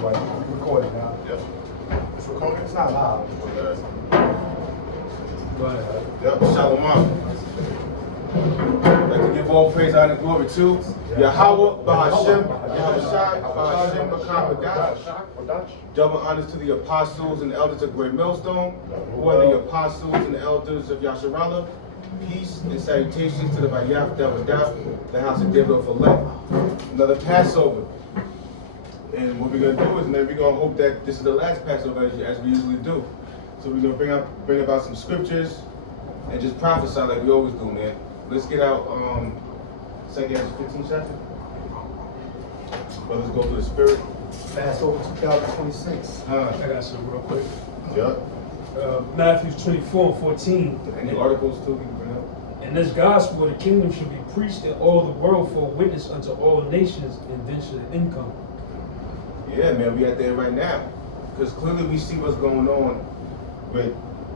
Right, recording now. Yep. It's recording, it's not loud. Go ahead. Yep. Shalom. I'd like to give all praise, honor, and glory to Yahweh, Bahashem, Yahushai, Bahashem, Bakam, double honors to the apostles and elders of Great Millstone, who are the apostles and elders of Yasharallah. Peace and salutations to the Bayaf Dawadah, the house of David of elect. Another Passover. And what we're going to do is, man, we're going to hope that this is the last Passover as we usually do. So we're going to bring about some scriptures and just prophesy like we always do, man. Let's get out 2 Ezra 15 chapter. Brothers go through the spirit. Passover 2026. I got something real quick. Yep. Matthew 24:14. Any articles too we can bring up? And this gospel of the kingdom should be preached in all the world for a witness unto all nations, and then should the end come. Yeah, man, we out there right now. Because clearly we see what's going on with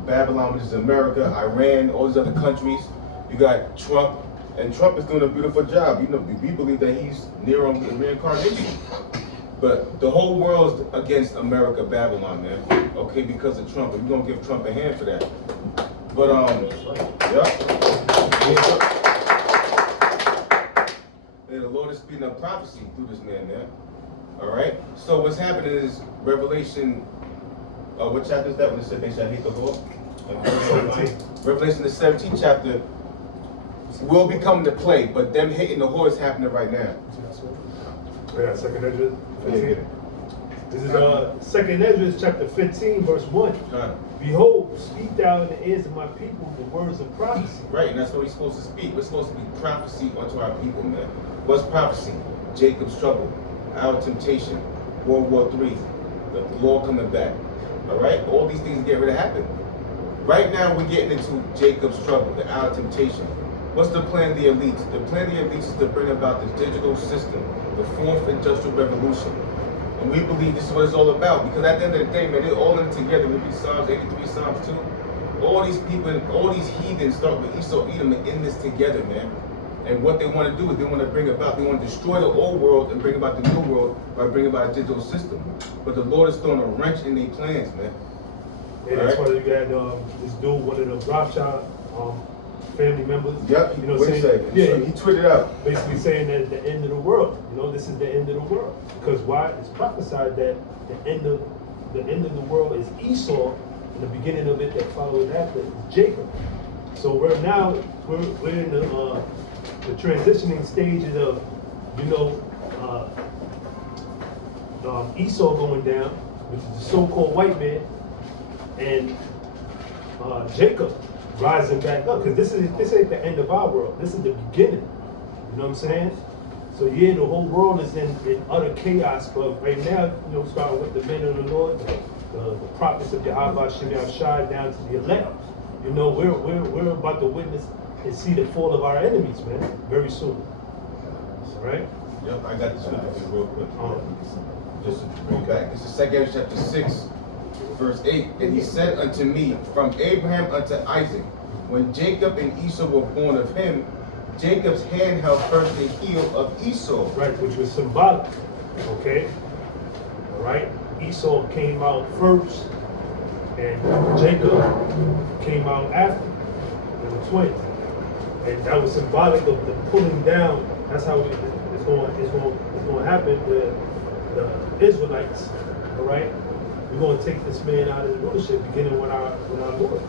Babylon, which is America, Iran, all these other countries. You got Trump, and Trump is doing a beautiful job. You know, we believe that he's near on reincarnation. But the whole world's against America, Babylon, man. Okay, because of Trump. And we're gonna give Trump a hand for that. But yeah, the Lord is speeding up prophecy through this man, man. Alright? So what's happening is Revelation, what chapter is that when it said they shall hate the Lord? 17. Revelation the 17th chapter will be coming to play, but them hitting the horse happening right now. Yeah, 2 Ezra 15. Yeah. This is 2 Ezra chapter 15, verse 1. Behold, speak thou in the ears of my people the words of prophecy. Right, and that's what we're supposed to speak. We're supposed to be prophecy unto our people, man. What's prophecy? Jacob's trouble, our temptation, World War III, the Lord coming back. All right, all these things get ready to happen. Right now, we're getting into Jacob's trouble, the our temptation. What's the plan of the elites? The plan of the elites is to bring about this digital system, the fourth industrial revolution. And we believe this is what it's all about, because at the end of the day, man, they're all in it together. We read Psalms 83, Psalms 2. All these people, all these heathens start with Esau, Edom, and in this together, man. And what they want to do is they want to bring about, they want to destroy the old world and bring about the new world by bringing about a digital system. But the Lord is throwing a wrench in their plans, man. Yeah, that's why you got this dude, one of the Rothschild family members. Yep, you know, what saying, he tweeted out. Basically saying that the end of the world. You know, this is the end of the world. Because why? It's prophesied that the end of the world is Esau, and the beginning of it that follows after is Jacob. So we're in the transitioning stages of, you know, Esau going down, which is the so-called white man, and Jacob rising back up, because this ain't the end of our world. This is the beginning. You know what I'm saying? So yeah, the whole world is in utter chaos. But right now, you know, starting with the men of the Lord, the prophets of Yahweh Shem Yahushai down to the elect. You know, we're about to witness and see the fall of our enemies, man, very soon. All right? Yep, I got the scripture real quick. Just to bring back. This is 2 Ezra chapter 6. Verse 8, and he said unto me, from Abraham unto Isaac, when Jacob and Esau were born of him, Jacob's hand held first the heel of Esau. Right, which was symbolic. Okay? All right? Esau came out first, and Jacob came out after. They were twins. And that was symbolic of the pulling down. That's how it's going to happen with the Israelites. All right? We're going to take this man out of the rulership, beginning with our Lord.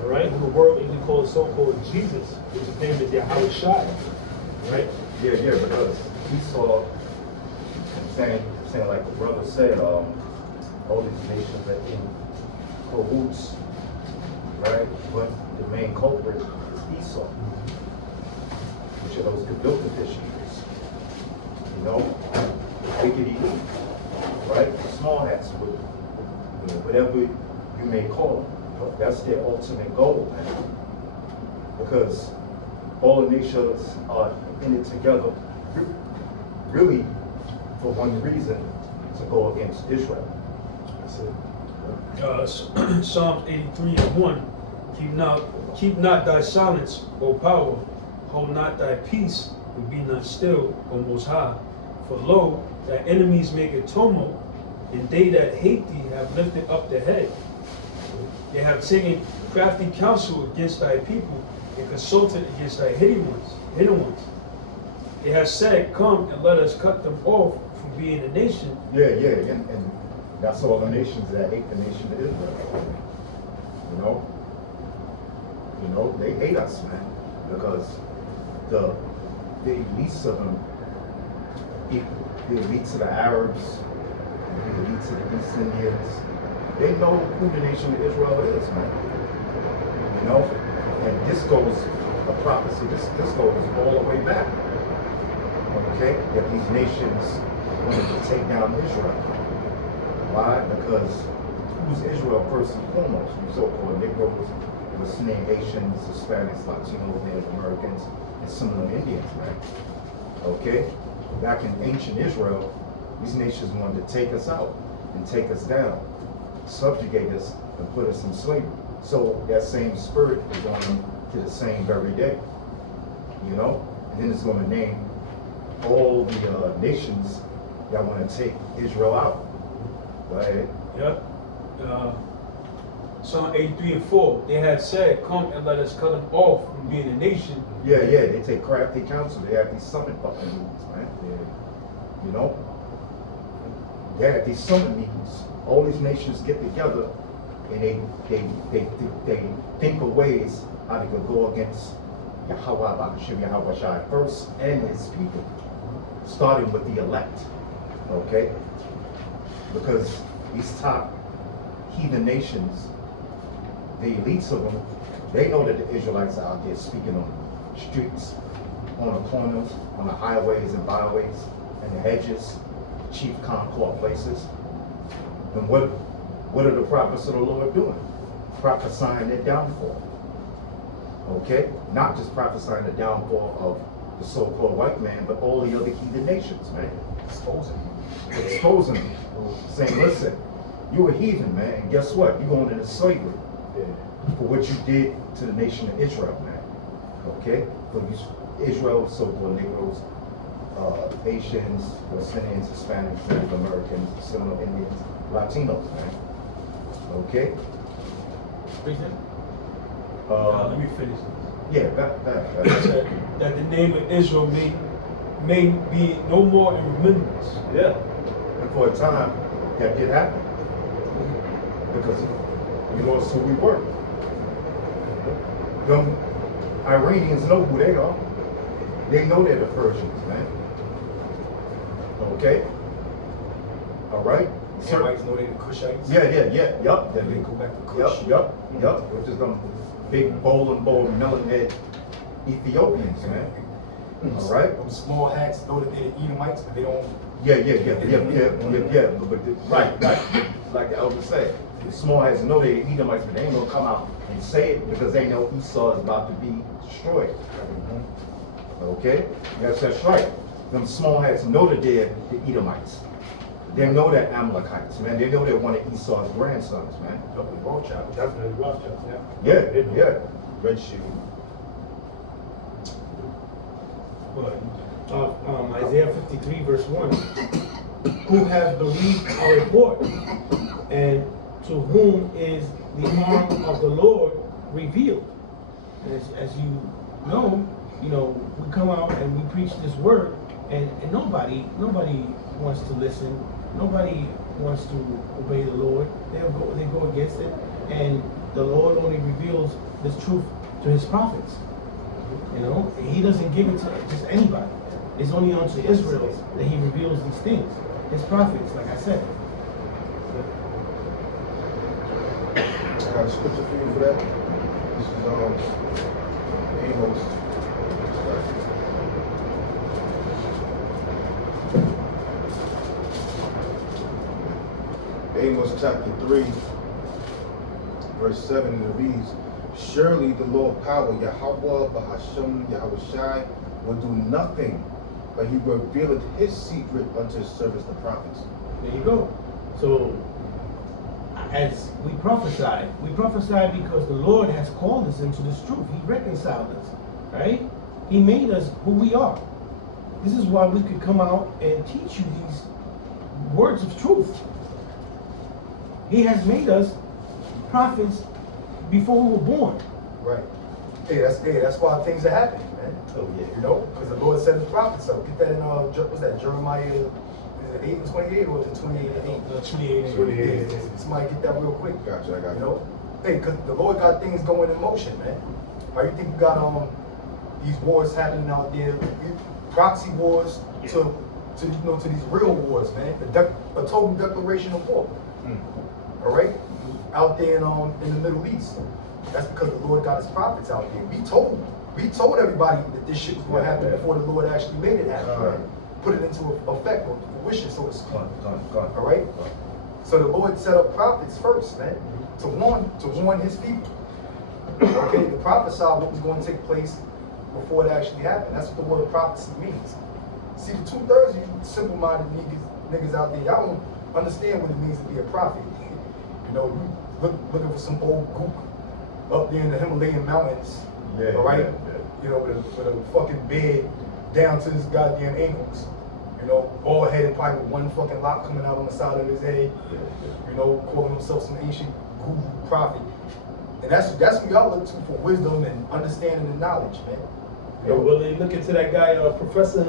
All right? Who the world even calls so-called Jesus, which his name is Yahushai. Right? Yeah, because Esau, saying like the brother said, all these nations are in cahoots, right? But the main culprit is Esau, which are those gefilte fishes, you know, wicked evil, right? The small hats, whatever you may call them, that's their ultimate goal, man. Because all the nations are in it together, really for one reason, to go against Israel. That's it. Psalms 83:1. Keep not thy silence, O power. Hold not thy peace, and be not still, O Most High. For lo, thy enemies make a tumult, and they that hate thee have lifted up their head. They have taken crafty counsel against thy people, and consulted against thy hidden ones. They have said, come and let us cut them off from being a nation. Yeah, and that's all the nations that hate the nation of Israel. You know, they hate us, man, because the elites of them, the elites of the Arabs, the elites of the East Indians, they know who the nation of Israel is, man. You know, and this goes, a prophecy, this goes all the way back. Okay, that these nations wanted to take down Israel. Why? Because who's Israel first and foremost? You so-called Negroes, listening Haitians, Hispanics, Latinos, Native Americans, and some of them Indians, right? Okay? Back in ancient Israel, these nations wanted to take us out and take us down, subjugate us, and put us in slavery. So that same spirit is on them to the same very day. You know? And then it's going to name all the nations that want to take Israel out. Right? Yep. Psalm 83 and 4. They have said, come and let us cut them off from being a nation. Yeah, they take crafty counsel. They have these summit fucking meetings, man. You know? They have these summit meetings. All these nations get together and they think of ways how they could go against Yahweh B'Hashem Yahweh Shai first and his people, starting with the elect. Okay? Because these top heathen nations, the elites of them, they know that the Israelites are out there speaking on the streets, on the corners, on the highways and byways, and the hedges, chief concord places. And what are the prophets of the Lord doing? Prophesying their downfall. Okay? Not just prophesying the downfall of the so-called white man, but all the other heathen nations, man. Exposing them. Saying, listen, you a heathen, man, and guess what? You're going into slavery for what you did to the nation of Israel, man. Okay? For these Israel, so-called Negroes, Haitians, Palestinians, Hispanics, Native Americans, Seminole Indians, Latinos, man. Okay? Let me finish this. Yeah, that the name of Israel may be no more in remembrance. yeah. And for a time, that did happen. Because you know, so we were. Them Iranians know who they are. They know they're the Persians, man. Okay? All right? Everybody's know they the Cushites. Yup. Then they go back to Cush. Yup. Which is them big bowling ball melon head Ethiopians, man. All right? Them small hats know that they're the Edomites, but they don't. Yeah. But right. Like the elder said, the small hats know they Edomites, but they ain't gonna come out and say it because they know Esau is about to be destroyed. Okay? Yes, that's right. Them small hats know that they're the Edomites. They know they're Amalekites, man. They know they're one of Esau's grandsons, man. Rothschild. Definitely Rothschild, yeah. Yeah. Red shoe. Isaiah 53 verse 1. Who has believed our report, and to whom is the arm of the Lord revealed? And as you know, we come out and we preach this word, and nobody wants to listen. Nobody wants to obey the Lord. They go against it, and the Lord only reveals this truth to his prophets. He doesn't give it to just anybody. It's only unto Israel that he reveals these things. His prophets, like I said. I got a scripture for you for that. This is Amos. Amos chapter 3, verse 7, and it reads, surely the Lord power, Yahweh B'Hashem Yahweh Shai, will do nothing, but he revealeth his secret unto his servants the prophets. There you go. So, as we prophesy because the Lord has called us into this truth. He reconciled us, right? He made us who we are. This is why we could come out and teach you these words of truth. He has made us prophets before we were born. Right. Hey, that's why things are happening, man. Oh, yeah. You know, because the Lord set his prophets up. Get that in what's that, Jeremiah, is it 8 and 28 or is it 28 and 8? 28. 28. Yeah, somebody get that real quick. Gotcha, I got You you. know? Hey, because the Lord got things going in motion, man. Why you think you got these wars happening out there, proxy wars to to these real wars, man. A total declaration of war. All right, out there in the Middle East. That's because the Lord got his prophets out there. We told everybody that this shit was going to happen before the Lord actually made it happen. Right? Put it into effect or fruition, so to speak. All right. So the Lord set up prophets first, man, to warn his people. Okay, to prophesy what was going to take place before it actually happened. That's what the word prophecy means. See, the 2/3 of you simple-minded niggas out there, y'all don't understand what it means to be a prophet. You know, looking for some old gook up there in the Himalayan mountains, all right? You know, with a fucking beard down to his goddamn ankles. You know, bald headed, probably with one fucking lock coming out on the side of his head. You know, calling himself some ancient guru prophet. And that's what y'all look to for wisdom and understanding and knowledge, man. Yo, well, they look into that guy, Professor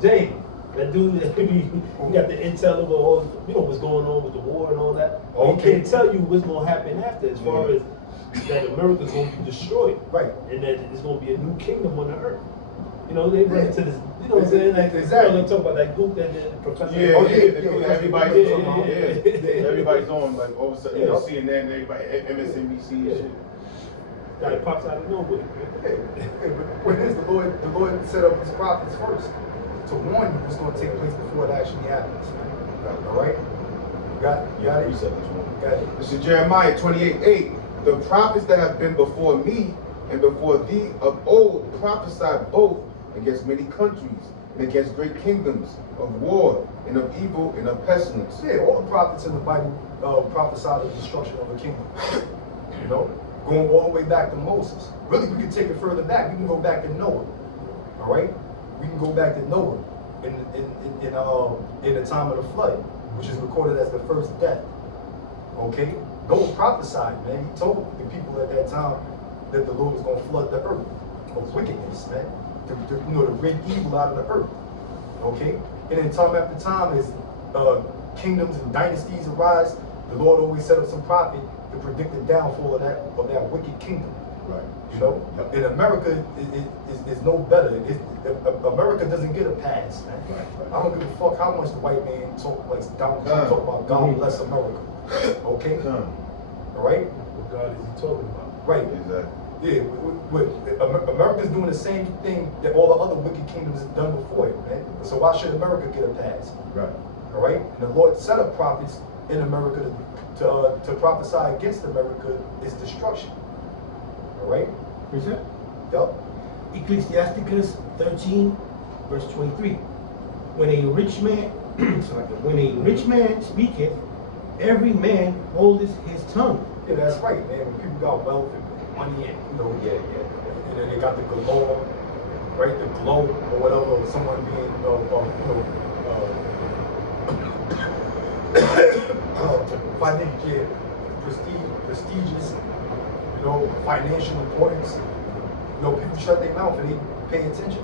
J. That dude, he got the intel of all, what's going on with the war and all that. He can't tell you what's going to happen after, as far as that America's going to be destroyed. Right. And that there's going to be a new kingdom on the earth. You know, they run into this, you know what I'm saying? Like, Exactly. they talk about that group that the professor. Everybody's yeah, on, yeah. everybody's on, like, all of a sudden, you know, CNN, everybody, MSNBC and shit. Guy pops out of nowhere. Hey, but when is the Lord set up his prophets first to warn you what's going to take place before it actually happens. All right? You got it? Got it. This is Jeremiah 28:8. The prophets that have been before me and before thee of old prophesied both against many countries and against great kingdoms of war and of evil and of pestilence. Yeah, all the prophets in the Bible prophesied the destruction of a kingdom. You know? Going all the way back to Moses. Really, we can take it further back. We can go back to Noah. All right? We can go back to Noah in the time of the flood, which is recorded as the first death. Okay? Noah prophesied, man. He told the people at that time that the Lord was going to flood the earth of wickedness, man. To rid evil out of the earth. Okay? And then time after time, as kingdoms and dynasties arise, the Lord always set up some prophet to predict the downfall of that wicked kingdom. Right. You know? In America, is no better. America doesn't get a pass, man. Right. I don't give a fuck how much the white man talk about God bless America. Okay? All right? What God is he talking about? Right. Exactly. Yeah, America's doing the same thing that all the other wicked kingdoms have done before it, man. So why should America get a pass? Right. All right? And the Lord set up prophets in America to prophesy against America is destruction. All right? Precept? Yup. Ecclesiasticus 13, verse 23. When a rich man, when a rich man speaketh, every man holdeth his tongue. Yeah, that's right, man. When people got wealth and money and, and then they got the galore, right? The glow or whatever, or someone being, financial, prestigious, financial importance. People shut their mouth and they pay attention,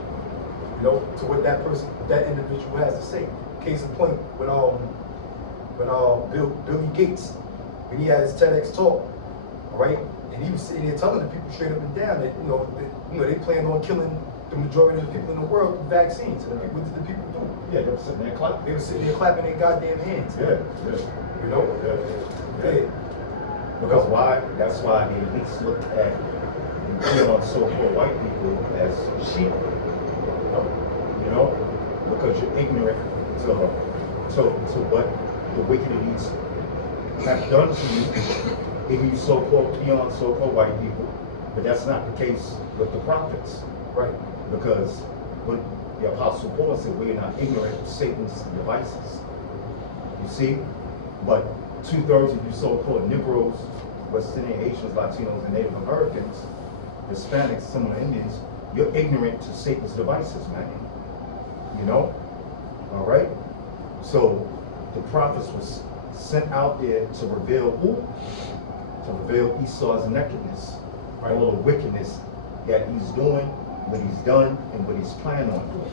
to what that individual has to say. Case in point, when Billy Gates, when he had his TEDx talk, right, and he was sitting there telling the people straight up and down that they plan on killing the majority of the people in the world with vaccines. And what did the people do? Yeah, they were sitting there clapping. They were sitting there clapping their goddamn hands. Yeah. Yeah. Because why? That's why they at least look at so-called white people as sheep. Because you're ignorant to what the wicked elites have done to you, even you beyond so-called white people. But that's not the case with the prophets. Right. Because when the Apostle Paul said we're not ignorant of Satan's devices. You see? But 2/3 of you so-called Negroes, West Indian, Asians, Latinos, and Native Americans, Hispanics, some of the Indians, you're ignorant to Satan's devices, man. All right? So the prophets was sent out there to reveal who? To reveal Esau's nakedness, Right. all the wickedness that he's doing, what he's done, and what he's planning on doing.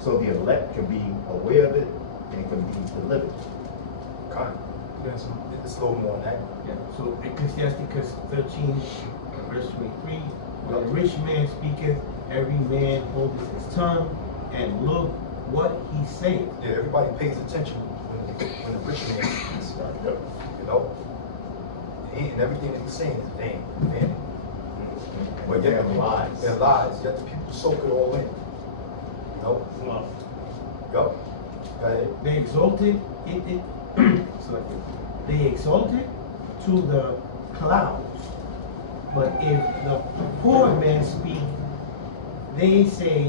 So the elect can be aware of it and can be delivered. Kind. Yes. It's a little more than that. Yeah, so Ecclesiasticus 13, verse 23, when a rich man speaketh, every man holdeth his tongue, and look what he saith. Yeah, everybody pays attention when the rich man speaks. You know? And everything that he's saying is vain. But yet, They're lies. They're lies, yet the people soak it all in. You know? Yup. Go ahead. They exalted they exalted to the clouds. But if the poor man speak, they say,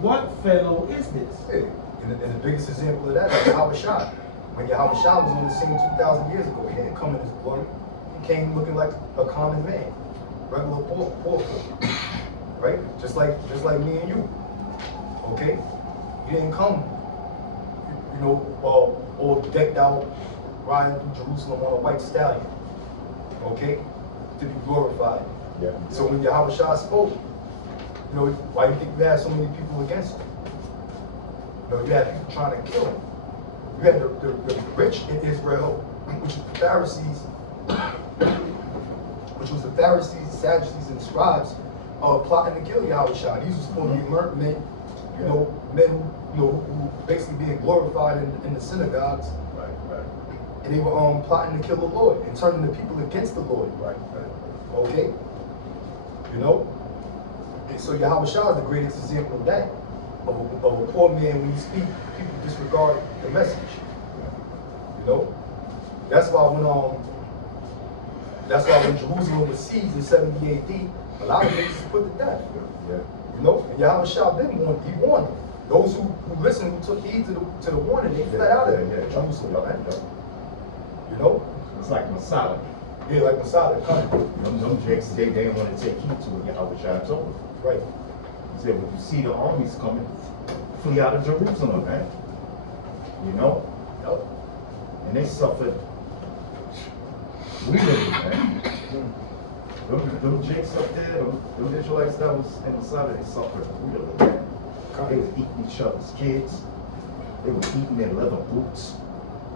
what fellow is this? Hey, and the biggest example of that is Yahweh Shai. When Yahweh Shai was on the scene 2,000 years ago, he didn't come in his glory. He came looking like a common man, regular poor, right? Just like me and you. Okay, he didn't come, you know, all decked out, riding through Jerusalem on a white stallion. Okay, to be glorified. Yeah. So when Yahweh Shai spoke, you know, why do you think you had so many people against him? You know, you had people trying to kill him. You had the rich in Israel, which was the Pharisees, Sadducees, and scribes, plotting to kill Yahweh Shai. These were supposed to be men, men who basically being glorified in the synagogues. Right. And they were plotting to kill the Lord and turning the people against the Lord. Right. Okay? You know? And so Yahweh Shai is the greatest example of that. Of a poor man, when you speak, people disregard the message. You know? That's why when Jerusalem was seized in 70 AD, a lot of niggas was put to death. Yeah. You know? And Yahweh Shai didn't warn, he warned them. Those who listened, who took heed to the warning, they fled out of Jerusalem, man. You know? It's like Masada. Yeah, like Masada, kind of. Them jakes, they didn't want to take heed to what Yahweh Shai told them. Right. He said, when you see the armies coming, flee out of Jerusalem, man. You know? Yep. And they suffered really, man. Them jakes up there, them Israelites that was in Masada, they suffered really, man. They was eating each other's kids. They were eating their leather boots.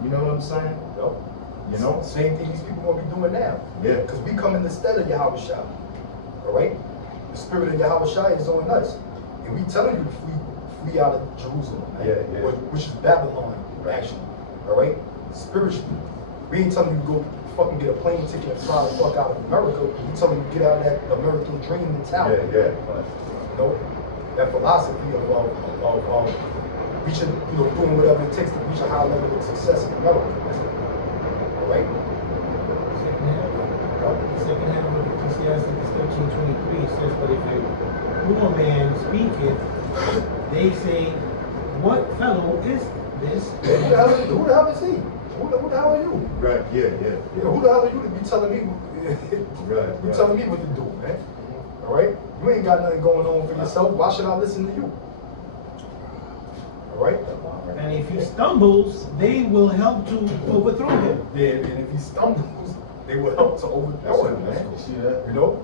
You know what I'm saying? Yep. You know? Same thing these people gonna be doing now. Yeah. Because we come in the stead of Yahweh Shai. Alright? The spirit of Yahweh Shai is on us. And we telling you to flee out of Jerusalem, man. Yeah. Which is Babylon, actually. Alright? Spiritually. We ain't telling you to go fucking get a plane ticket and fly the fuck out of America. We telling you to get out of that American dream mentality. Yeah. You know? That philosophy of reaching, doing whatever it takes to reach a high level of success in America. Alright? Second half of Ecclesiasticus 13:23 says, but if a poor man speaketh, they say, what fellow is this? Who the hell is he? Who the hell are you? Right, yeah. Who the hell are you to be telling me? Right. You telling me what to do, man? All right? You ain't got nothing going on for yourself. Why should I listen to you? All right? And if he stumbles, they will help to overthrow him. Yeah, and if he stumbles, they will help to overthrow him, man. See that? You know?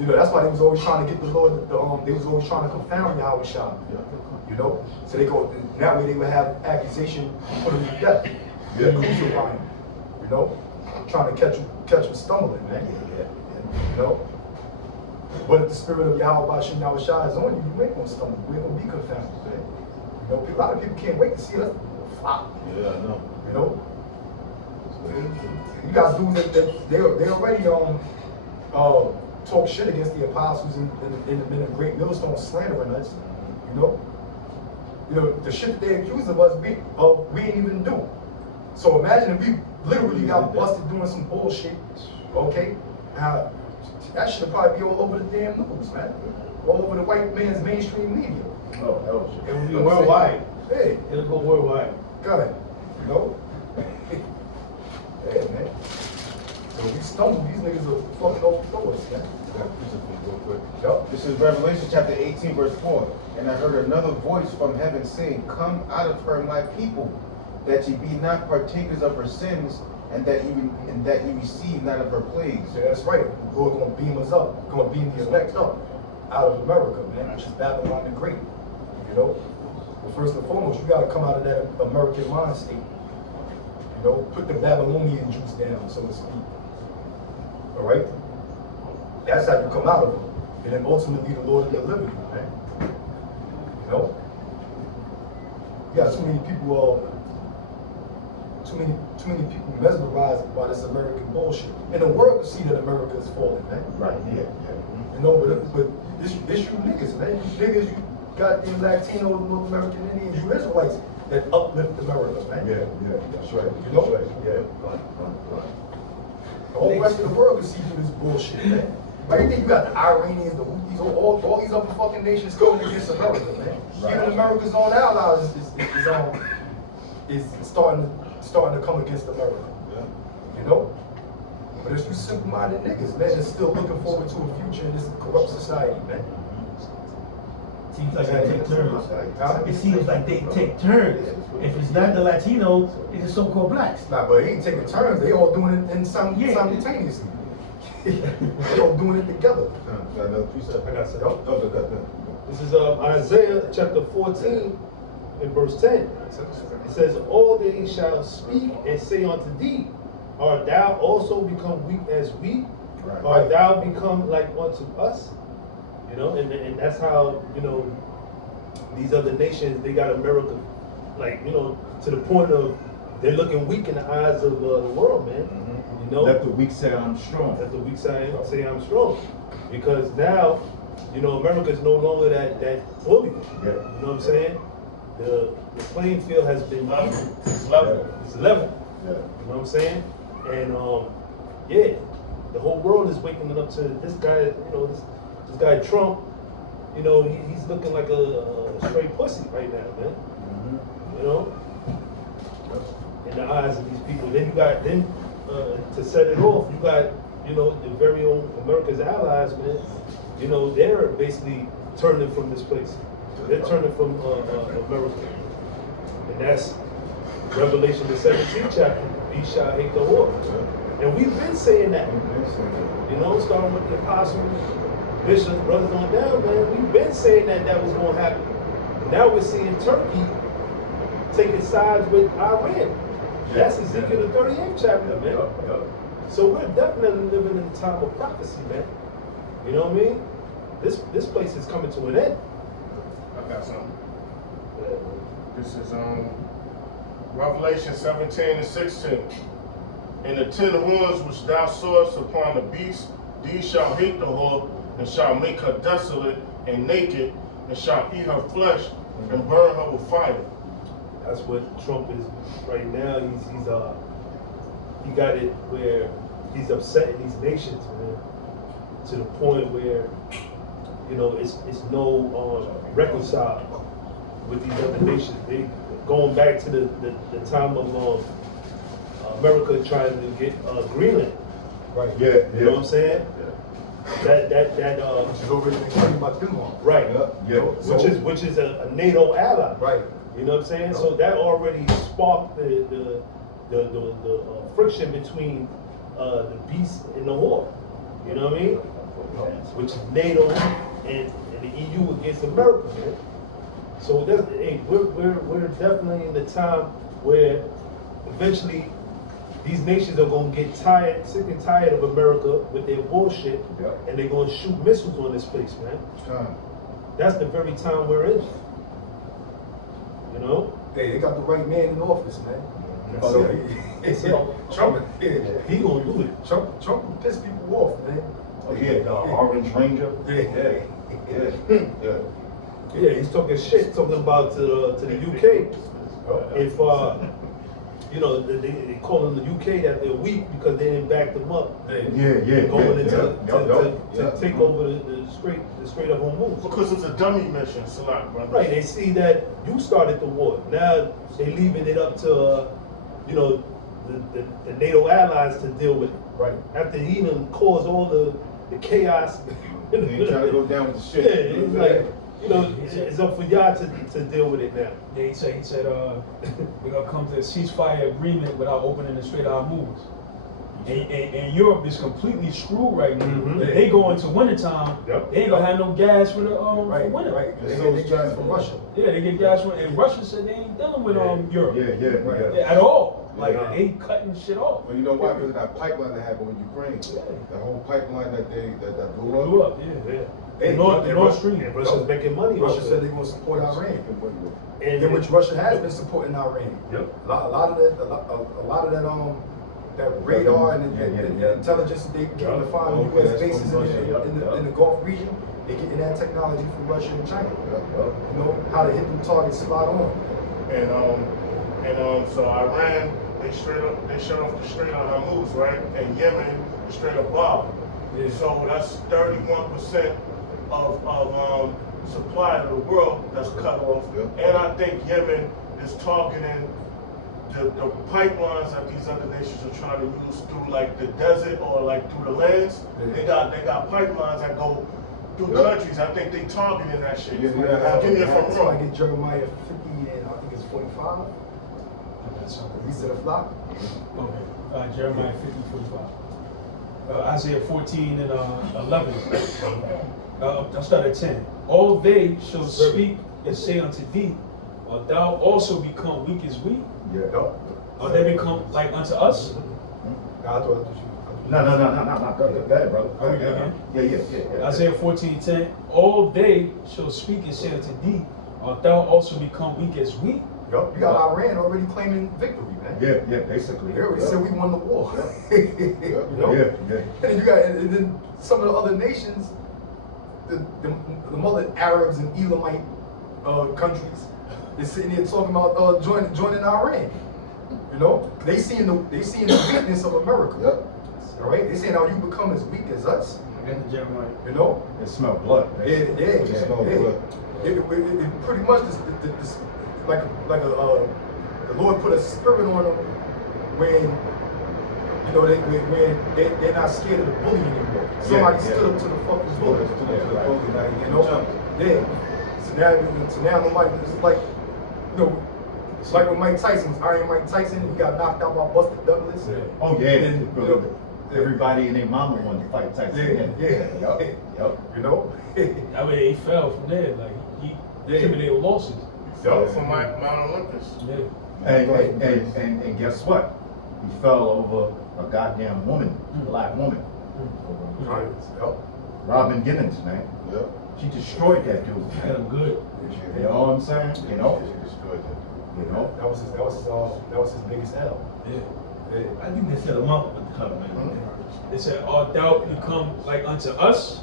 That's why they was always trying to get the Lord. They was always trying to confound Yahweh Shai. You know, so they go that way. They would have accusation, put him to death, crucify him. You know, trying to catch him stumbling, man. You know, but if the spirit of Yahweh Shai is on you, you ain't gonna stumble. You ain't gonna be confounded, man. You know, a lot of people can't wait to see us flop. Yeah, I know. You know, you got dudes that they already talk shit against the apostles and the great millstone slandering us. You know, the shit that they accuse of us, we ain't even do. So imagine if we literally got busted doing some bullshit, okay? That should probably be all over the damn news, man. All over the white man's mainstream media. Oh, hell shit. It will be worldwide. Hey, It'll go worldwide. go ahead. You know? Yeah, man. So we stumble, these niggas are fucking overthrow us, man. Real quick. Yup. This is Revelation chapter 18, verse 4. And I heard another voice from heaven saying, come out of her, my people, that ye be not partakers of her sins, and that ye receive not of her plagues. So that's right. The Lord gonna beam us up, gonna beam the elect up out of America, man, which is Babylon the Great. You know? But first and foremost, you gotta come out of that American mind state. You know, put the Babylonian juice down, so to speak. Alright? That's how you come out of it. And then ultimately the Lord will deliver you, man. You know? You got too many people mesmerized by this American bullshit. And the world can see that America is falling, man. Right, yeah. You know, but this you niggas, man. You niggas, you goddamn Latinos, North American Indians, you Israelites that uplift America, man. Yeah, that's right. You know? That's right. Yeah. The whole rest of the world can see through this bullshit, man. Why do you think you got the Iranians, the Houthis, all these other fucking nations going against America, man? Right. Even America's own allies is starting to come against America. Yeah. You know? But it's you simple-minded niggas, man, that's still looking forward to a future in this corrupt society, man. Seems like they take turns. Huh? It seems like they take turns. If it's not the Latinos, it's the so-called blacks. Nah, but they ain't taking turns. They all doing it simultaneously. They all doing it together. I got some. Yup. This is Isaiah chapter 14 and verse 10. It says, all they shall speak and say unto thee, art thou also become weak as we? Right. Art thou become like unto us? You know, and that's how, you know, these other nations, they got America, like, you know, to the point of they're looking weak in the eyes of the world, man. Mm-hmm. You know? Let the weak say I'm strong. Let the weak say I'm strong. Because now, you know, America is no longer that bully. Yeah. You know what I'm saying? The playing field has been level. It's level. It's level. Yeah. You know what I'm saying? And yeah, the whole world is waking up to this guy. You know, this guy Trump. You know, he's looking like a straight pussy right now, man. Mm-hmm. You know, in the eyes of these people. Then you got to set it off. You got, you know, the very own America's allies, man. You know, they're basically turning from this place. They're turning from America, and that's Revelation the 17th chapter. Ye shall hate the whore. And we've been saying that. You know, starting with the apostles, bishops, brothers on down, man. We've been saying that was going to happen. Now we're seeing Turkey taking sides with Iran. That's Ezekiel the 38th chapter, man. So we're definitely living in a time of prophecy, man. You know what I mean? This place is coming to an end. I got something. This is Revelation 17 and 16. And the 10 horns which thou sawest upon the beast, these shall hate the whore, and shall make her desolate and naked, and shall eat her flesh, and burn her with fire. That's what Trump is right now. He got it where he's upsetting these nations, man, to the point where, you know, it's no reconcile with these other nations. They going back to the time of America trying to get Greenland. Right. Yeah, You know what I'm saying? That Which is already been talking about them on. right. Yeah. Which is a NATO ally. Right. You know what I'm saying? So that already sparked the friction between the beast and the whore. You know what I mean? Which is NATO and the EU against America, man. So we're definitely in the time where eventually these nations are gonna get tired, sick and tired of America with their bullshit, and they're gonna shoot missiles on this place, man. That's the very time we're in. You know? Hey, they got the right man in office, man. Trump, He gonna do it. Trump will piss people off, man. Oh yeah, the Orange Ranger. Yeah. Yeah, he's talking shit, talking about to the UK. If you know, they call them the UK that they're weak because they didn't back them up. Going into to take over the Strait of Hormuz. Because it's a dummy mission, Salat, brother. Right, they see that you started the war. Now they leaving it up to you know, the NATO allies to deal with it. Right. After he done caused all the chaos. They trying to go down with the shit. Yeah, it's like You know, it's up for y'all to deal with it now. Yeah, he said, we're gonna come to a ceasefire agreement without opening the Strait of Hormuz. And Europe is completely screwed right now. Mhm. If they go into wintertime, Yep. they ain't gonna have no gas for the Right, for winter. right. They So get it's gas trying from to- Russia. Yeah, they get gas from, and Russia said they ain't dealing with Europe Yeah. at all. Like Yeah. they ain't cutting shit off. Well, you know why? Because of that pipeline that happened with Ukraine. Yeah. The whole pipeline that blew Blew up. up, yeah. Yeah. Hey, The Nord Stream. And Russia's making money Russia off said it. they're gonna support Iran. And In which Russia has been supporting Iran. Yep. A lot of that radar and the intelligence that they getting to find on Okay, U.S. that's bases from Russia. in the Gulf region, they getting that technology from Russia and China. You know how to hit them targets spot on. And so Iran, they shut off the Strait of Hormuz, right? And Yemen, the Strait of Bab. Yeah. So that's 31% of supply to the world that's cut off. Yeah. And I think Yemen is targeting the pipelines that these other nations are trying to use through like the desert or like through the lands. Yeah. They got pipelines that go through Yeah. countries. I think they targeting that shit. Yeah, Give me if I'm So I wrong. get Jeremiah 50 and I think it's 45. He said a flock. Okay. Jeremiah 50:45. Isaiah 14 and 11. I'll start at 10. All they shall speak and say unto thee, art thou also become weak as we? Yup. Or they become like unto us? I thought you. No. Go ahead, brother. Okay. Yeah. Isaiah 14:10. All they shall speak and say unto thee, art thou also become weak as we? Yup. You got Iran already claiming victory, man. Yeah, basically. They already said we won the war. You know? Yeah. And then you got, and then some of the other nations, the mother Arabs and Elamite countries, they're sitting there talking about joining Iran. You know, they seeing the weakness of America. Yep. All right, they saying, "Now you become as weak as us." Jeremiah. You know, It smelled blood. yeah. smell blood. It pretty much this like the Lord put a spirit on them when you know they're not scared of the bully anymore. Somebody stood up to the fucking bully. You know, yeah. So now nobody, it's like, you know, it's like when Mike Tyson was Iron Mike Tyson, he got knocked out by Buster Douglas. Yeah. Oh yeah. And, you know, Everybody and their mama wanted to fight Tyson. Yup. You know. That way he fell from there. Like he accumulated losses. Yup, from Mount Olympus. Yeah. And guess what? He fell over a goddamn woman, black woman. Yup. Robin Gibbons, man. Yep. She destroyed that dude. Got him good. You know what I'm saying? You know? She destroyed that. You know? That was his biggest L. Yeah. Yeah. I think they set him up with the covenant. They said, art thou become like unto us?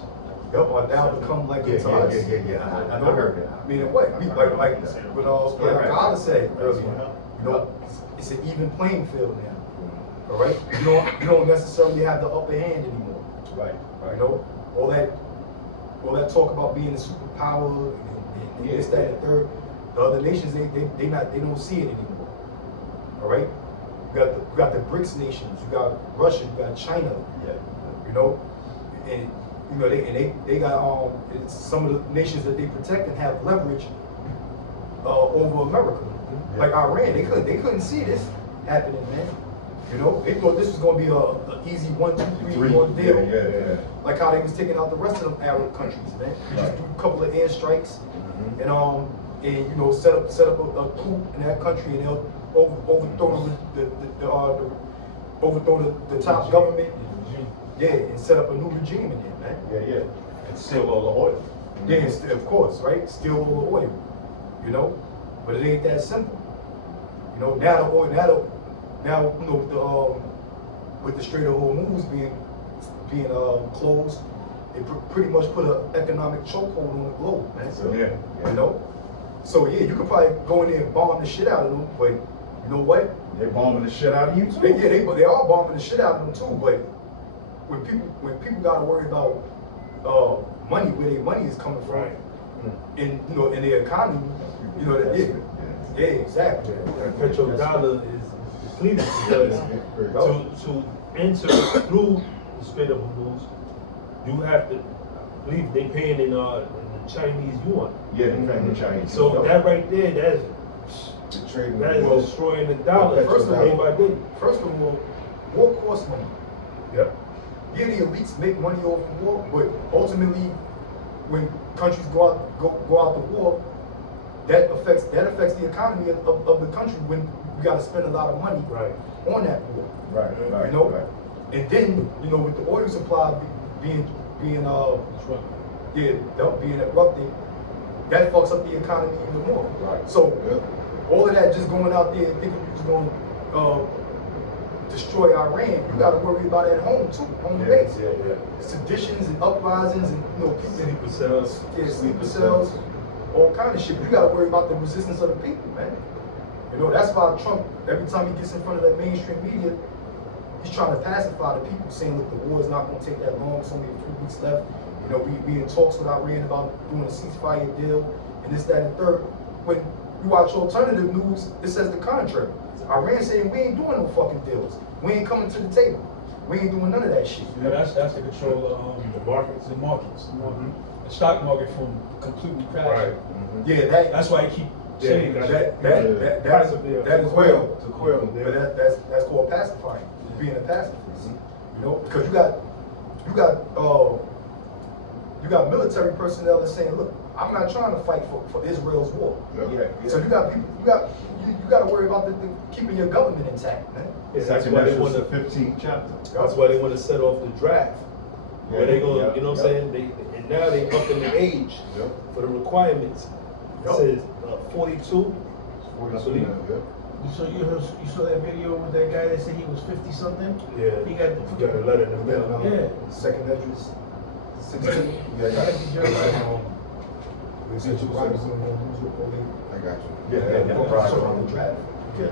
Yup, or now become like unto us. Yeah. I heard that. I mean, what? Like what God said earlier. You know, it's an even playing field now. All right, you don't necessarily have the upper hand anymore. Right. You know, all that talk about being a superpower and this, that, and the third. The other nations, they don't see it anymore. All right, you got the BRICS nations. You got Russia. You got China. Yeah. You know, and you know they got some of the nations that they protect and have leverage over America. Yeah. Like Iran, they couldn't see this happening, man. You know, they thought this was gonna be an easy 1, 2, 3, 1 deal. Yeah. Like how they was taking out the rest of the Arab countries, man. They just do a couple of airstrikes and you know set up a coup in that country and they'll overthrow the top government. Yeah, and set up a new regime in there, man. Yeah. And steal all the oil. Yeah, and of course, right? Steal all the oil, you know. But it ain't that simple. You know, now you know with the Strait of Hormuz being closed, it pretty much put an economic chokehold on the globe, man. Yeah. You know. So yeah, you could probably go in there and bomb the shit out of them, but you know what? They're bombing the shit out of you too. They are bombing the shit out of them too, but when people gotta worry about money, where their money is coming from, and you know, in their economy, you know, exactly. The petrodollar is depleted because to enter through the Strait of Hormuz, you have to believe they paying in the Chinese yuan. Yeah, they paying the Chinese. So that right there, The trading that is war. destroying the dollar. First of day all- by day. First of all, war costs money. Yep. Yeah, the elites make money off of war, but ultimately, when countries go out to war, that affects the economy of the country when you got to spend a lot of money Right. on that war. Right, right, You know, right. and then with the oil supply being being erupted, that fucks up the economy even more. Right. So Yeah. all of that just going out there thinking you're just going to destroy Iran, you got to worry about it at home too, home base. Yeah. Seditions and uprisings and people, Sleeper cells. sleeper cells, all kind of shit. You got to worry about the resistance of the people, man. That's why Trump, every time he gets in front of that mainstream media, he's trying to pacify the people, saying, look, the war is not going to take that long. It's only a few weeks left. We in talks with Iran about doing a ceasefire deal and this, that, and third. When you watch alternative news, it says the contrary. Iran saying we ain't doing no fucking deals. We ain't coming to the table. We ain't doing none of that shit. Yeah, that's the control of The markets. the markets. The stock market from completely crashing. Right. Yeah, that That's why I keep Yeah, saying you got that. that is well. To quail. But that's called pacifying, being a pacifist. Because you got military personnel that's saying, look, I'm not trying to fight for Israel's war. Yeah, So you got people, you got to worry about the keeping your government intact, man. Yeah, that's Second why they Ezra's want the to. 15th chapter. That's why they want to set off the draft. Where they gonna, Yeah, you know what I'm saying? And now they up in the age Yep. for the requirements. It Yep. says 42. I believe. Yeah. You saw that video with that guy that said he was 50 something? Yeah. He got You got a letter in the mail. Yeah. Second Ezra's 16. Yeah, I got you. We said you right, so we're gonna lose it all day. I got you. Yeah. Focus on the draft. Yeah.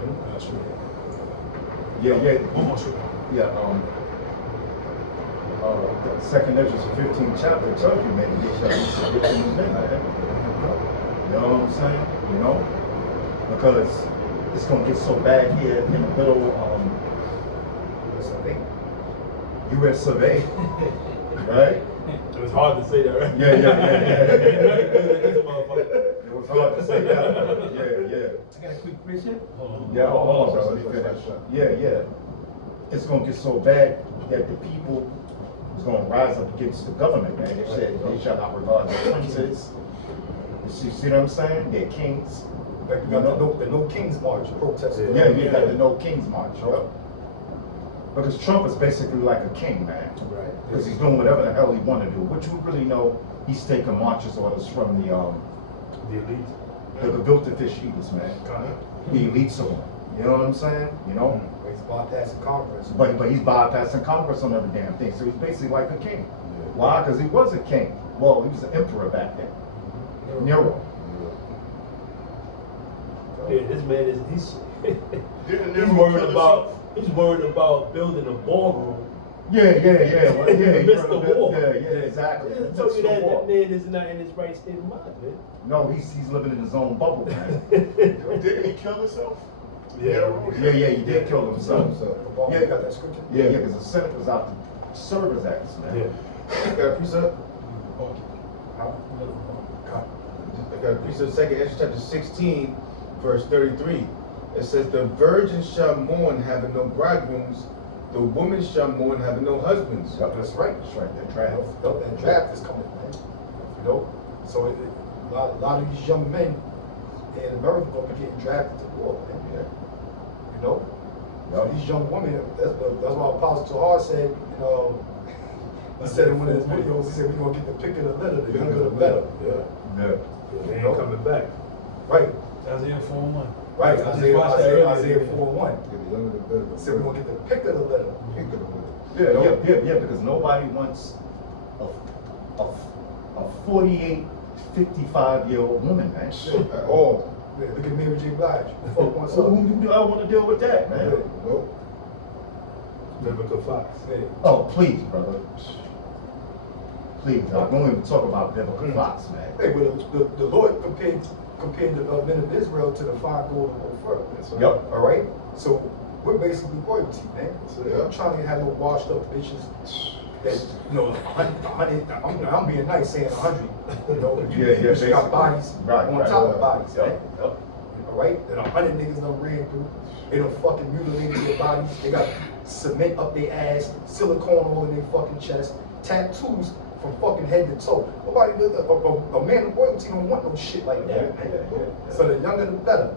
Almost. Yeah, Second Ezra's 15th chapter tells you, man, they shall be subject to the midnight. You know what I'm saying? Because it's gonna get so bad here in the middle, U.S. survey, right? It was hard to say that, right? Yeah. It's a motherfucker. It was hard to say that. Yeah. I got a quick question. Yeah, hold on, bro. Let me finish. Yeah. It's gonna get so bad that the people is gonna rise up against the government, man. They said they shall not regard their princes. You see what I'm saying? Their kings. Like you got the No Kings March protest. Yeah, you got the No Kings March, right? Because Trump is basically like a king, man. Right. Because he's doing whatever the hell he want to do, which we really know he's taking marches orders from the The elite. gefilte fish eaters, man. The elites of them. You know what I'm saying? He's bypassing Congress. But he's bypassing Congress on every damn thing. So he's basically like a king. Why? Because he was a king. Well, he was an emperor back then. Nero. Yeah, this man is Didn't he's Nero worried kill about building a ballroom. Yeah. Well, In the he midst heard of it. war. Yeah, exactly. I In the told midst you of that war. man is not in his right state of mind, man. No, he's living in his own bubble, man. Didn't he kill himself? Yeah. Yeah, he did kill himself. Obama Yeah. got that scripture. Yeah, because the Senate was out to serve his ass, man. Yeah. Got a precept? I got a precept, Second Ezra chapter 16, verse 33. It says, the virgin shall mourn having no bridegrooms, the woman shall mourn having no husbands. That's right. That's right, that draft. That draft is coming, man. So a lot of these young men in America gonna be getting drafted to war, man. So these young women, that's why Apostle Tahar said, he said in one of his videos, he said we're gonna get the pick of the litter, the younger the better. Yeah. They ain't coming back. Right. Isaiah 4:1. Right. I just watched that earlier. Isaiah 4:1. Get the younger the better. He said we're gonna get the pick of the litter. Pick of the litter. Yeah, because nobody wants a 48, 55-year-old woman, man. At all. Yeah, look at Mary J. Blige. Fuck one So who do I want to deal with that, man? Nope. Vivica Fox. Oh, please, brother. Please, I don't even talk about Vivica Fox, man. Hey, well, the Lord compared the men of Israel to the fine gold of Ophir. Yep. All right? So we're basically royalty, man. So Yeah. I'm trying to have no washed up bitches that, you know, 100, I'm being nice saying 100, you know, you Yeah, just got basically. bodies Right, on right, top right. of bodies, Yep, right? yep. All right, that 100 niggas done ran through. They done fucking mutilated their bodies. They got cement up their ass, silicone all in their fucking chest, tattoos from fucking head to toe. Nobody, a man of royalty don't want no shit like that, man. Yeah. So the younger the better.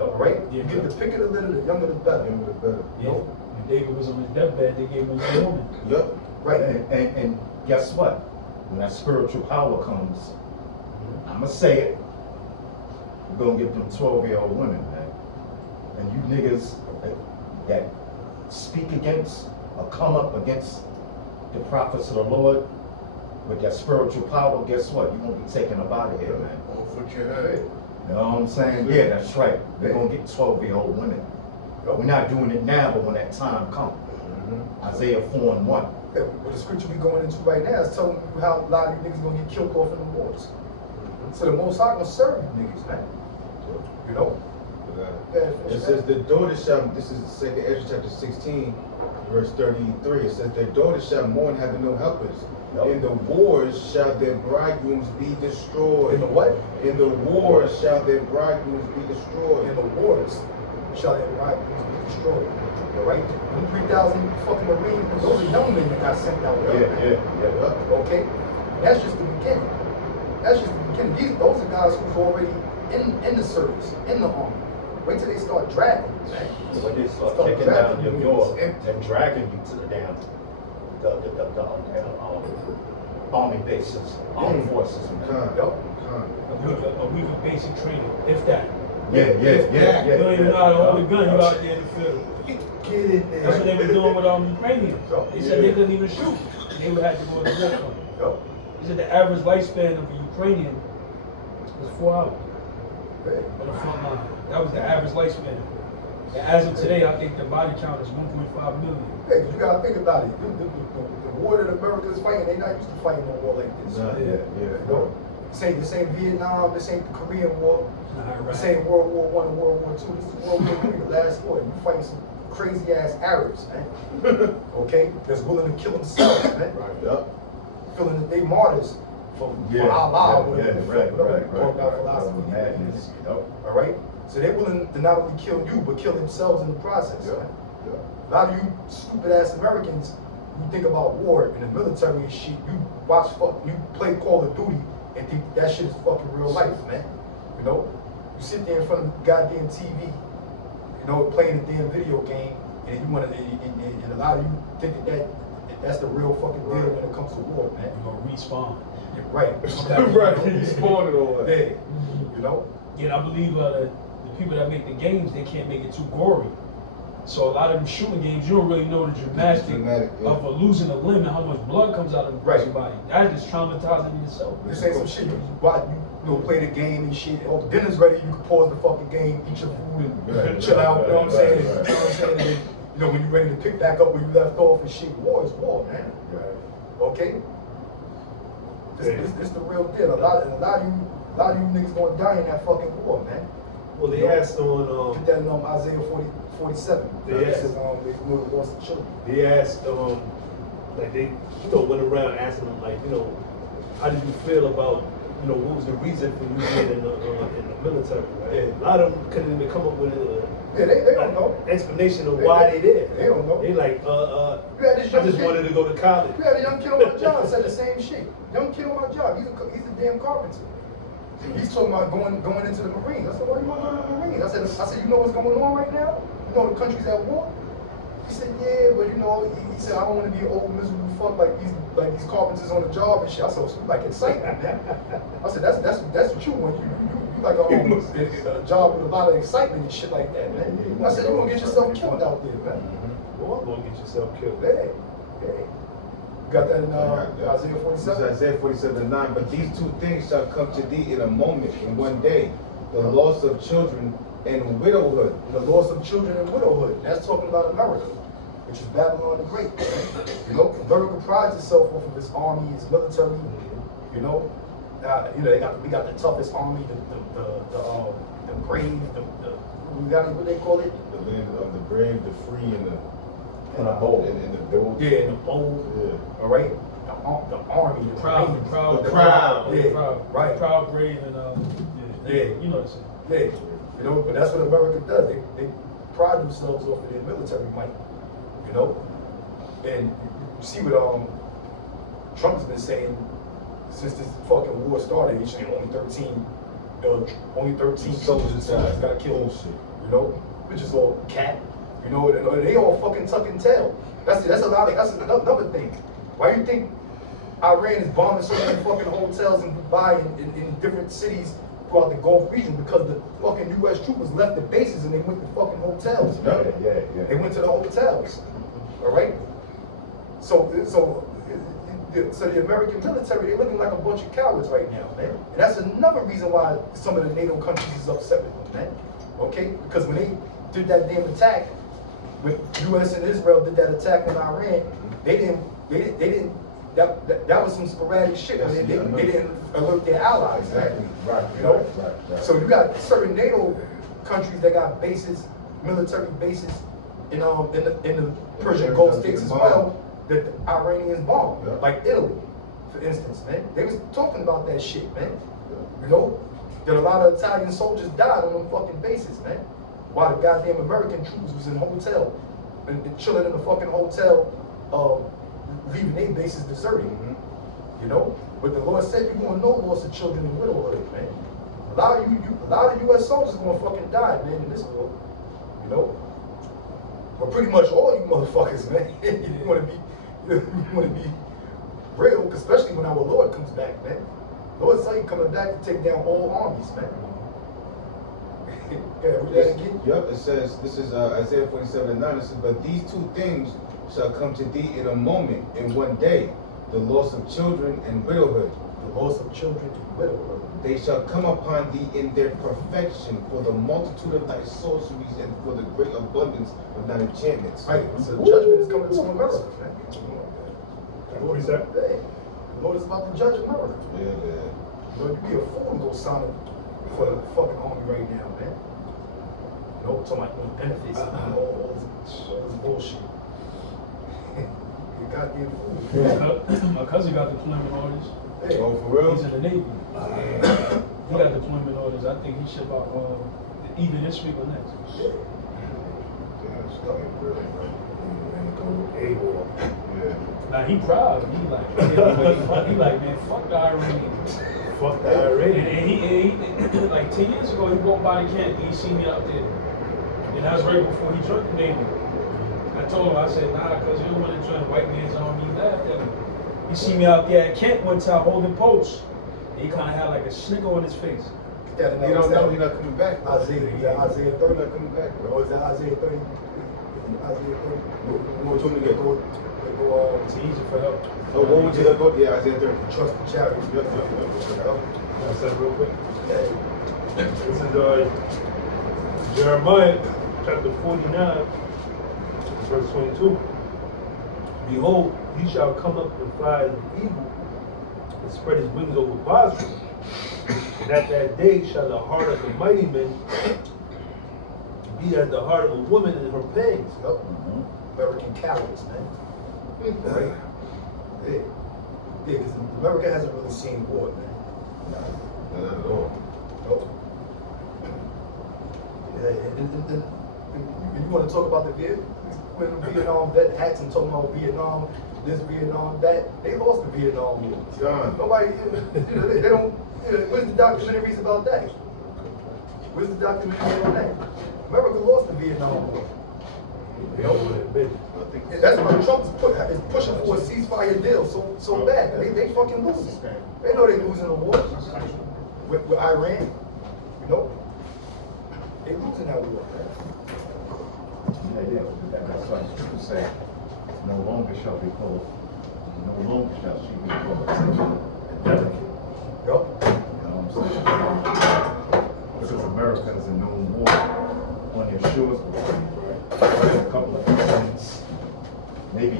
All right, Yeah, you get the pick of the litter, the younger the better. Remember the better. Yeah. When David was on his deathbed, they gave him a woman. Yup. Right. And guess what? When that spiritual power comes, I'ma say it, we're gonna get them 12-year-old women, man. And you niggas that speak against or come up against the prophets of the Lord with that spiritual power, guess what? You're gonna be taken up out of here, man. Oh, for your head. You know what I'm saying? Yeah, that's right. We're gonna get 12-year-old women. We're not doing it now, but when that time comes. Isaiah 4:1. Yeah, but the scripture we going into right now is telling you how a lot of you niggas gonna get killed off in the wars. So the Most High gonna serve you niggas, man. You know? It says the daughter shall, this is 2nd Ezra chapter 16, verse 33. It says their daughters shall mourn, having no helpers. Yep. In the wars shall their bridegrooms be destroyed. In the what? In the wars shall their bridegrooms be In destroyed. the waters shall their bridegrooms be destroyed. All right? Them 3,000 fucking Marines, those are young men that got sent out there. Yeah. Okay? That's just the beginning. That's just the beginning. Those are guys who's already in the service, in the army. Wait till they start dragging, man. When they start Start kicking dragging down your you. door and dragging you to the down, army bases, armed forces. man. Yup. A week of basic training, if that. Yeah. You don't even know how to hold a gun, you out there in the field. Get in there. That's what they were doing with Ukrainians. Yup. They said they couldn't even shoot. They would have to go to war for it. Yup. He said the average lifespan of a Ukrainian was 4 hours Hey. on the front line. That was the average lifespan. And as of today, I think the body count is 1.5 million. Hey, you gotta think about it. The war that America is fighting, they not used to fighting no war like this. You know, this ain't Vietnam, this ain't the Korean War, this ain't World War I and World War II. This is World War III, the last war. You fighting some crazy ass Arabs, man. Okay, that's willing to kill themselves, man. Yup. Feeling that they martyrs for Allah, whatever. Right. Talk about philosophy. Madness, you know? All right, so they're willing to not only kill you but kill themselves in the process. Man. A lot of you stupid ass Americans, you think about war and the military and shit. You you play Call of Duty and think that shit is fucking real life, man. You know, you sit there in front of the goddamn TV, you know, playing a damn video game, and you want to, and a lot of you think that's the real fucking deal when it comes to war, man. You're gonna respawn. Right. Right. Respawn and all that. Yeah. You know. Yeah, I believe the people that make the games, they can't make it too gory. So a lot of them shooting games, you don't really know the Dramatic, yeah. of losing a limb and how much blood comes out of the person's body. That is traumatizing in itself. This ain't some shit you watch, you play the game and shit. Oh, dinner's ready, you can pause the fucking game, eat your food and chill out, you know what I'm saying? You know what I'm saying? And, you know, when you're ready to pick back up where you left off and shit, war is war, man. Okay? This the real deal. A lot of you niggas gonna die in that fucking war, man. Well, they asked on, Put that in Isaiah 47. They It asked- says, they lost the children. they asked, like they, went around asking them, like, how did you feel about, what was the reason for you being in the military, right? Yeah. A lot of them couldn't even come up with Yeah, they don't know. explanation of why they did. They don't know. They like, You had this I young just kid- wanted to go to college. You had a young kid on my job said the same shit. Young kid on my job, he's a damn carpenter. He's talking about going into the Marines. I said, why you want to go to the Marines? I said, you know what's going on right now? You know the country's at war? He said, yeah, but he said, I don't want to be an old miserable fuck like these carpenters on the job and shit. I said, so you like excitement, man. I said, that's what you want. You like a job with a lot of excitement and shit like that, man. I said, you're gonna get yourself killed out there, man. Well, I'm gonna get yourself killed. Hey. You got that in Isaiah 47? It's Isaiah 47:9. But these two things shall come to thee in a moment, in one day: the loss of children and widowhood. The loss of children and widowhood. That's talking about America, which is Babylon the Great. You know, America prides itself off of its army, its military. You know, we got the toughest army, the brave, we got what they call it. The land of the brave, the free, and the In a bowl. In the build. Yeah, in a bowl. Yeah. All right, the army, the Proud, Marines, proud, The crowd. Yeah, proud, right. proud, brave, and Yeah. you know what I'm saying. Yeah, you know, but that's what America does. They pride themselves off of their military might, you know. And you see what Trump's been saying since this fucking war started. He's saying only 13 soldiers got killed. You know, which is all cat. You know, and they all fucking tuck and tail. That's another thing. Why do you think Iran is bombing so many fucking hotels in Dubai and in different cities throughout the Gulf region? Because the fucking U.S. troopers left the bases and they went to fucking hotels. Yeah. They went to the hotels. All right. So the American military, they're looking like a bunch of cowards right now, man. And that's another reason why some of the NATO countries is upset with them, man. Okay? Because when they did that damn attack, when U.S. and Israel did that attack on Iran, they didn't. That was some sporadic shit. They didn't alert their allies. Exactly. Right. You know? Right. So you got certain NATO countries that got bases, military bases in the Persian Gulf states as well that the Iranians bombed, like Italy, for instance, man. They was talking about that shit, man. You know, that a lot of Italian soldiers died on them fucking bases, man. While the goddamn American troops was in a hotel and chilling in the fucking hotel, leaving their bases deserted. You know, but the Lord said you're gonna know loss of children and widowhood, man. A lot of U.S. soldiers gonna fucking die, man, in this war. You know, but pretty much all you motherfuckers, man. you wanna be real, especially when our Lord comes back, man. Lord said he's coming back to take down all armies, man. Yeah, read that again. Yep, it says, this is Isaiah 47:9. It says, but these two things shall come to thee in a moment, in one day, the loss of children and widowhood. The loss of children and widowhood. They shall come upon thee in their perfection, for the multitude of thy sorceries and for the great abundance of thine enchantments. Right, so judgment is coming to America, man. What is that? Hey, the Lord is about to judge America. Yeah. You know, you'd be a fool to go sign up for the fucking army right now, man. You know, talking about benefits and all this bullshit. You goddamn fool. My cousin got deployment orders. Hey, Oh, for real? He's in the Navy. He got deployment orders. I think he ship out either this week or next. Now he proud. He like, man, fuck the Iranians. Fuck the Iranians. And he like 10 years ago, he walked by the camp and he seen me out there. And that was right before he joined the Navy. I told him, I said, nah, because you don't want to join the white man's army. He laughed at me. He seen me out there at camp one time holding posts. And he kind of had like a snicker on his face. you You don't know, he's not coming back. Isaiah 30. He's not coming back, Or bro. is that Isaiah 30? Isaiah 30. What you want me to get? It's easy for help. Oh, what would you go? Yeah, Isaiah 30. Trust the chariots. Yep. Can I say it real quick? Yeah. This is Jeremiah chapter 49, verse 22. Behold, he shall come up and fly as an eagle and spread his wings over Basra. And at that day shall the heart of the mighty men be as the heart of a woman in her pangs. Yup. American cowards, man. Right? Yeah. Yeah, because America hasn't really seen war, man. Not at all. Nope. Yeah, and you want to talk about the Vietnam vet hats and talking about Vietnam, this Vietnam, that, they lost the Vietnam War. John. Nobody, they don't, where's the documentaries about that? Where's the documentary on that? America lost the Vietnam War. They don't want to admit it. And that's why Trump is pushing for a ceasefire deal so bad. They fucking losing. They know they losing the war with Iran. You know, they losing that war. Yeah. That's why people say, no longer shall she be called Yup. You know what I'm saying? Because America is a known war on their shores before. A couple of incidents. Maybe,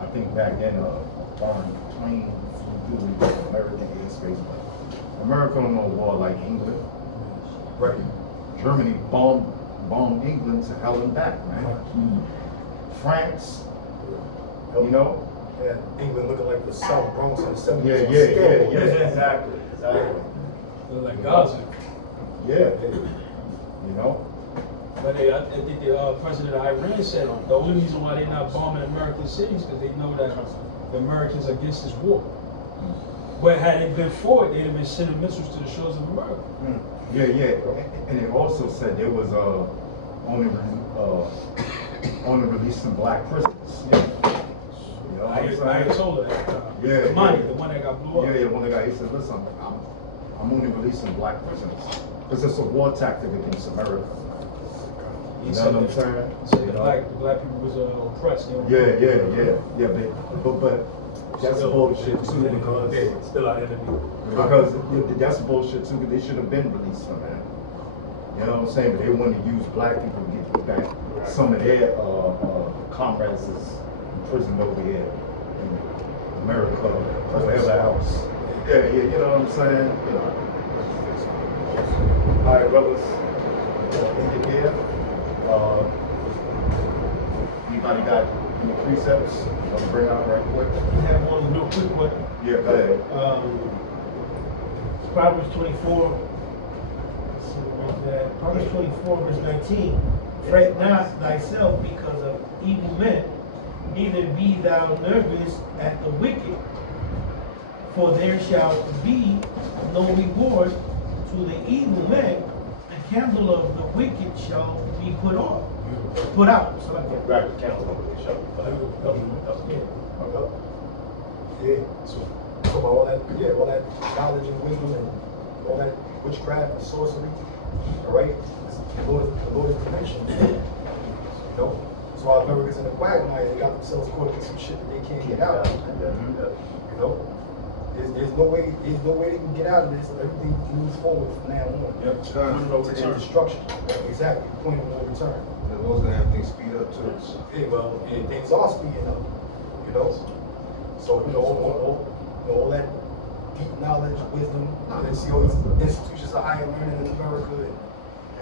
I think back then, a foreign plane flew through American airspace. But America don't know war like England. Right. Germany bombed England to hell and back, man. France, you know? Yeah, England looking like the South Bronx in the 70s. Yeah, exactly. They're like Gaza. Yeah, you know? But I think the president of Iran said the only reason why they're not bombing American cities because they know that the Americans are against this war. But had it been for it, they'd have been sending missiles to the shores of America. Yeah, and it also said there was only releasing black prisoners. Yeah. You know what I'm saying? Ayatollah, Yeah, the money, yeah. the one that got blew up. Yeah, one of the guys, he said, listen, I'm only releasing black prisoners. Because it's a war tactic against America. He You know said what I'm that- saying? He said You the know? black people was oppressed. They were- Yeah, but that's bullshit too, because Still our enemy. that's bullshit too, because they should have been released, man. You know what I'm saying? But they want to use black people to get back some of their comrades is imprisoned over here in America or wherever else. Yeah, you know what I'm saying? You know. All right, brothers. In here. Anybody got any precepts? I'll bring out right quick. We have one real quick one. Yeah, go ahead. Proverbs 24. Let's see what was that? Proverbs 24, verse 19. Fret not thyself because of evil men, neither be thou nervous at the wicked. For there shall be no reward to the evil man. The candle of the wicked shall be put out. Sorry. Grab the candle over the show. Yeah, so about all that, all that knowledge and wisdom and all that witchcraft and sorcery, all right? The Lord is mentioned, you know? So our Americans in the quagmire, they got themselves caught in some shit that they can't get out of, you know? There's no way they can get out of this. Everything moves forward from now on. Yep, To their destruction. Exactly, point of no return. The Lord's gonna have things speed up too. Yeah, well, things are speeding up, you know? So, all that deep knowledge, wisdom, and see all these institutions of higher learning in America,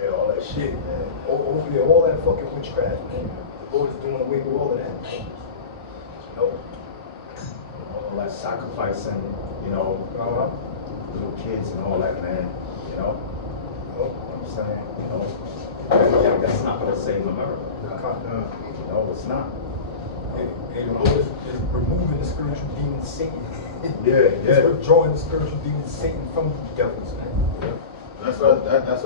and all that shit, man. Over there, all that fucking witchcraft, man. The Lord is doing away with all of that, man. You know? All that sacrificing, you know, little kids and all that, man. You know what I'm saying? You know, that's not gonna save America. No, it's not. And the Lord is removing the spiritual demon Satan. Yeah. He's withdrawing the spiritual demon Satan from the devils, man. That's what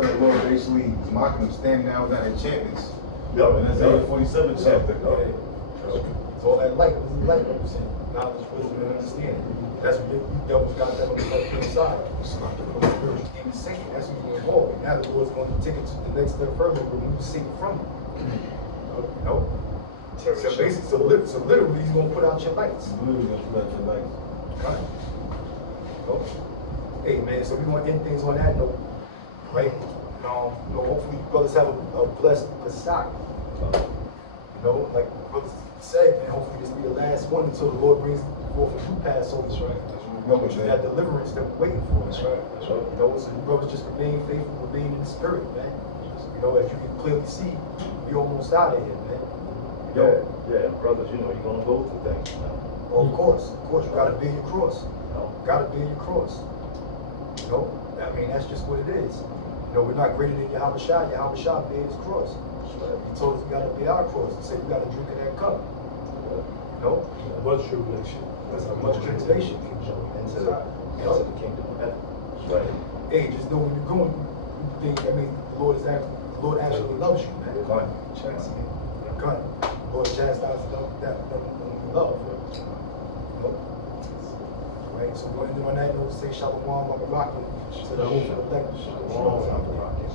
the Lord basically is mocking them, standing down with that enchantments. Yeah, And that's Isaiah 47 chapter. It's all that light, this is light represent knowledge, wisdom, and understanding. That's what you devils got that on the left-hand side. Spiritual demon Satan, that's what you're involved in. Now the Lord's going to take it to the next step further, remove Satan from you. You know? So basically, so literally, he's gonna put out your lights. Right. Oh. Hey man, so we're gonna end things on that note, right? Hopefully brothers have a blessed Pesach. You know, like brothers said, man, hopefully this be the last one until the Lord brings forth a new Passover. That's right. You know, which is that deliverance that we're waiting for. That's right. You know, so you brothers just remain faithful, remain in the spirit, man. You know, as you can clearly see, we almost out of here, man. Yeah, brothers, you know, you're gonna go through things, man. Well, of course, you gotta bear your cross. Gotta bear your cross. You know, I mean, that's just what it is. You know, we're not greater than Yahweh Shah. Yahweh Shah bear his cross. He told us we gotta bear our cross. He said we gotta drink of that cup. You know? Much tribulation. That's a much tribulation. Into the kingdom of heaven. Right. Hey, just know when you're going, you think, I mean, the Lord actually loves you, man. Gun. Gun. The Lord chastises that we love. You know? Right, so we're going to end on that note, say Shalom, Barakim, to the whole elect. Shalom, Barakim.